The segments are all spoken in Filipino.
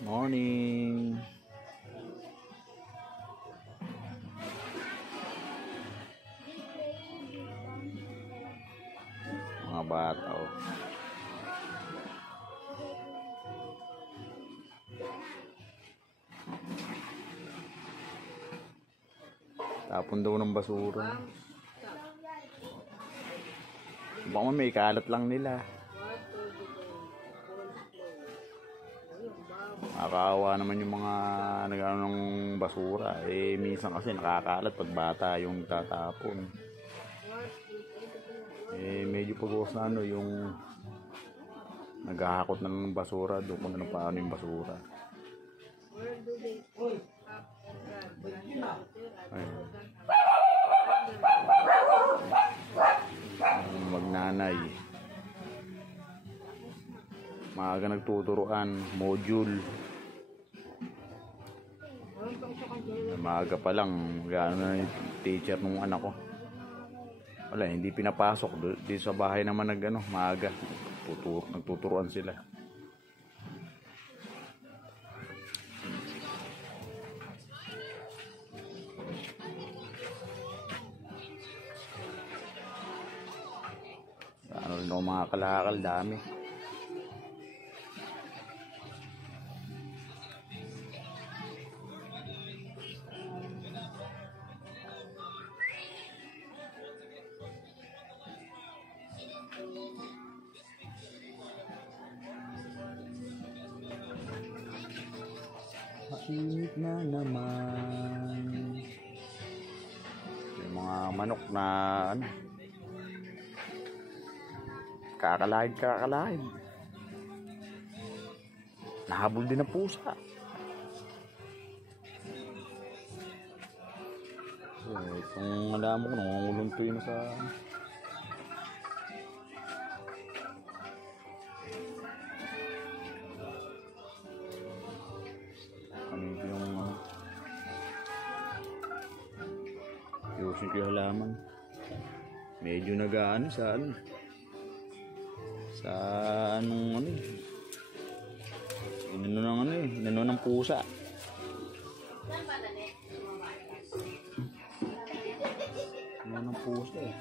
Morning. Mga bata oh. Tapon daw ng basura. Baka may kalat lang nila. Nakakaawa naman yung mga nag-ano ng basura. Eh, minsan kasi nakakalat pag bata yung tatapon. Eh, medyo pag-uwas na ano, yung naghahakot na ng basura. Doon kung ano paano yung basura. Ayun. Magnanay. Maaga nagtuturuan, module. Maaga pa lang, gano'n na yung teacher nung anak ko. Wala, hindi pinapasok. Dito sa bahay naman maaga. Nagtuturuan sila. Ano rin ako mga kalakal, dami. Mainit na naman. Yung mga manok na kakalahid. Nahabol din ng pusa. Itong alam ko, nangunguluntoy na sa yung halaman. Medyo nagaano sa inano ng pusa. Inano ng pusa eh.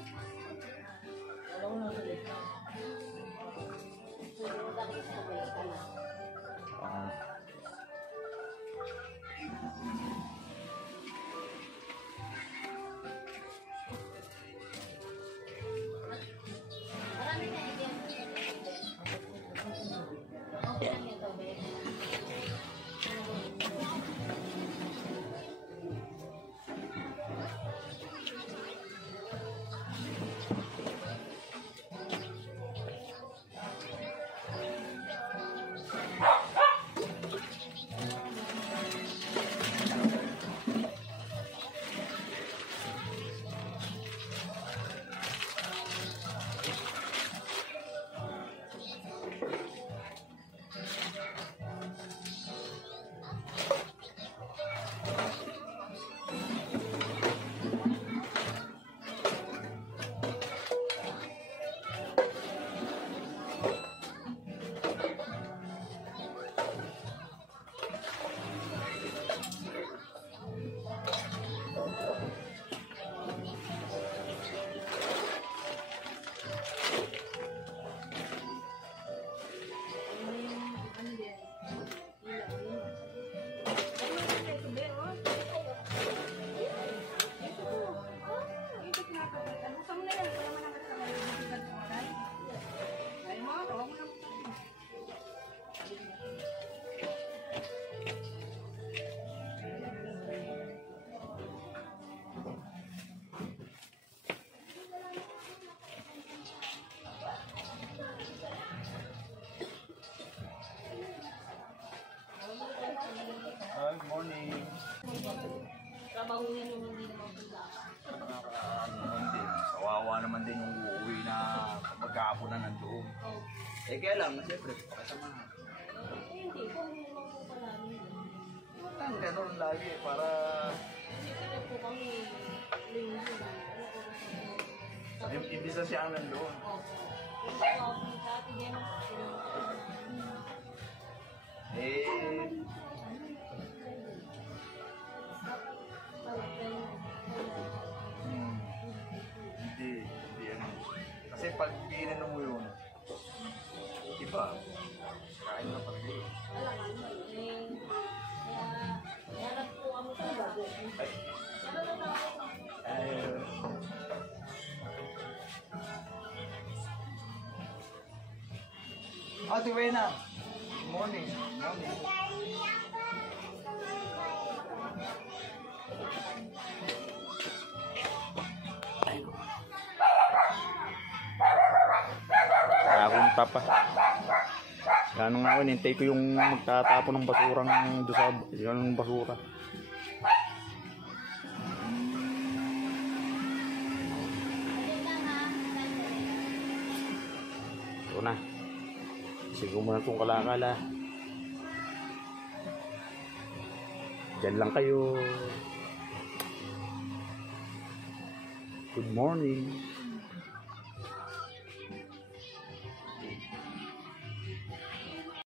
Good morning. Trabaho yan yung hindi naman pula. Kawawa naman din yung uuwi na magkahapon na nandoon. Oh. Eh kaya lang, siyempre, pakasama. Hindi, kung naman po pala niyo. Ang gano'n lagi para... Hindi sila po kami linggo. Ibig sa siya ang nandoon. Kung sa atin yan, Eh, Ate Wena. Morning. Morning. Nakakunta pa. Gano nga ako, nintay ko yung magtatapon ng basurang doon sa yung basura. Ito na. Sigo mo na itong kalakala. Diyan lang kayo. Good morning.